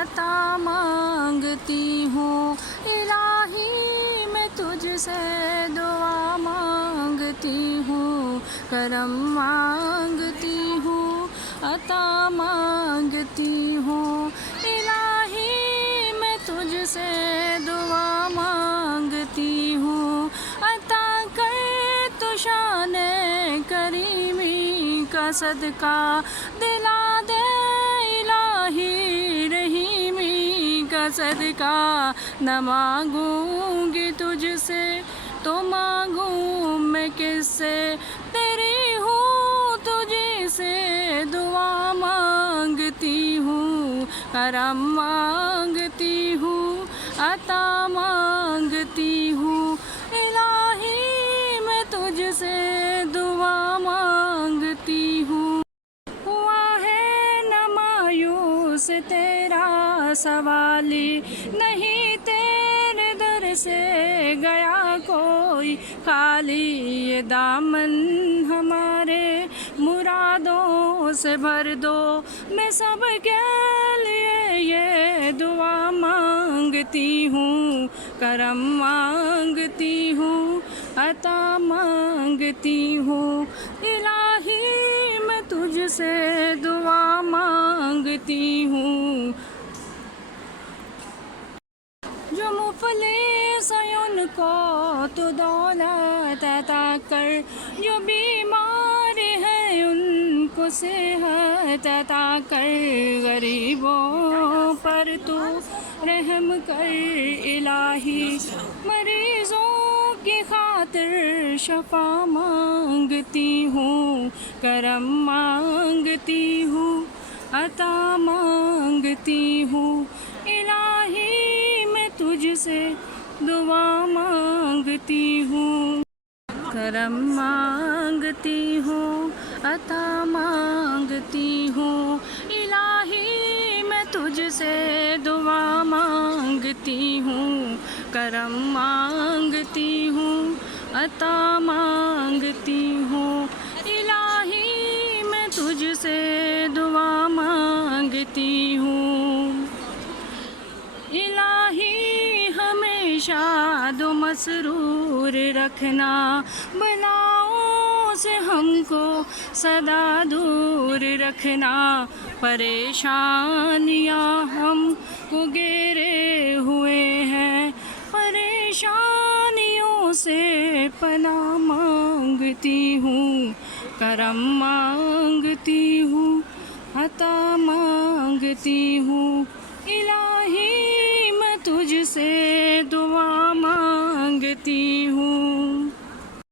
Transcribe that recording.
عطا مانگتی ہوں الہی میں تجھ سے دعا مانگتی ہوں کرم مانگتی ہوں عطا مانگتی ہوں الہی میں تجھ سے دعا مانگتی ہوں عطا کر تو شان کریمی کا صدقہ دلا دے الہی رحیمی کا صدقہ نہ مانگوں گی تجھ سے تو مانگوں میں کس سے تیری ہوں تجھے سے دعا مانگتی ہوں کرم مانگتی ہوں عطا مانگتی ہوں الہی میں تجھ سے دعا مانگتی ہوں ہوا ہے نہ مایوس تیرا سوالی نہیں تیرے در سے گیا کوئی خالی یہ دامن ہمارے مرادوں سے بھر دو میں سب کے لیے یہ دعا مانگتی ہوں کرم مانگتی ہوں عطا مانگتی ہوں الہی میں تجھ سے دعا مانگتی ہوں جو مفلس ہیں ان کو تو دولت عطا کر جو بیمار ہیں ان کو صحت عطا کر غریبوں پر تو رحم کر الہی مریضوں کی خاطر شفا مانگتی ہوں کرم مانگتی ہوں عطا مانگتی ہوں الہی میں تجھ سے دعا مانگتی ہوں کرم مانگتی ہوں عطا مانگتی ہوں الہی میں تجھ سے دعا مانگتی ہوں کرم مانگتی ہوں عطا مانگتی ہوں الہی میں تجھ سے دعا مانگتی ہوں الہی ہمیشہ دو مسرور رکھنا بلاؤں سے ہم کو سدا دور رکھنا پریشانیاں ہم کو گھیرے ہوئے ہیں پریشانیوں سے پناہ مانگتی ہوں کرم مانگتی ہوں عطا مانگتی ہوں الہی میں تجھ سے دعا مانگتی ہوں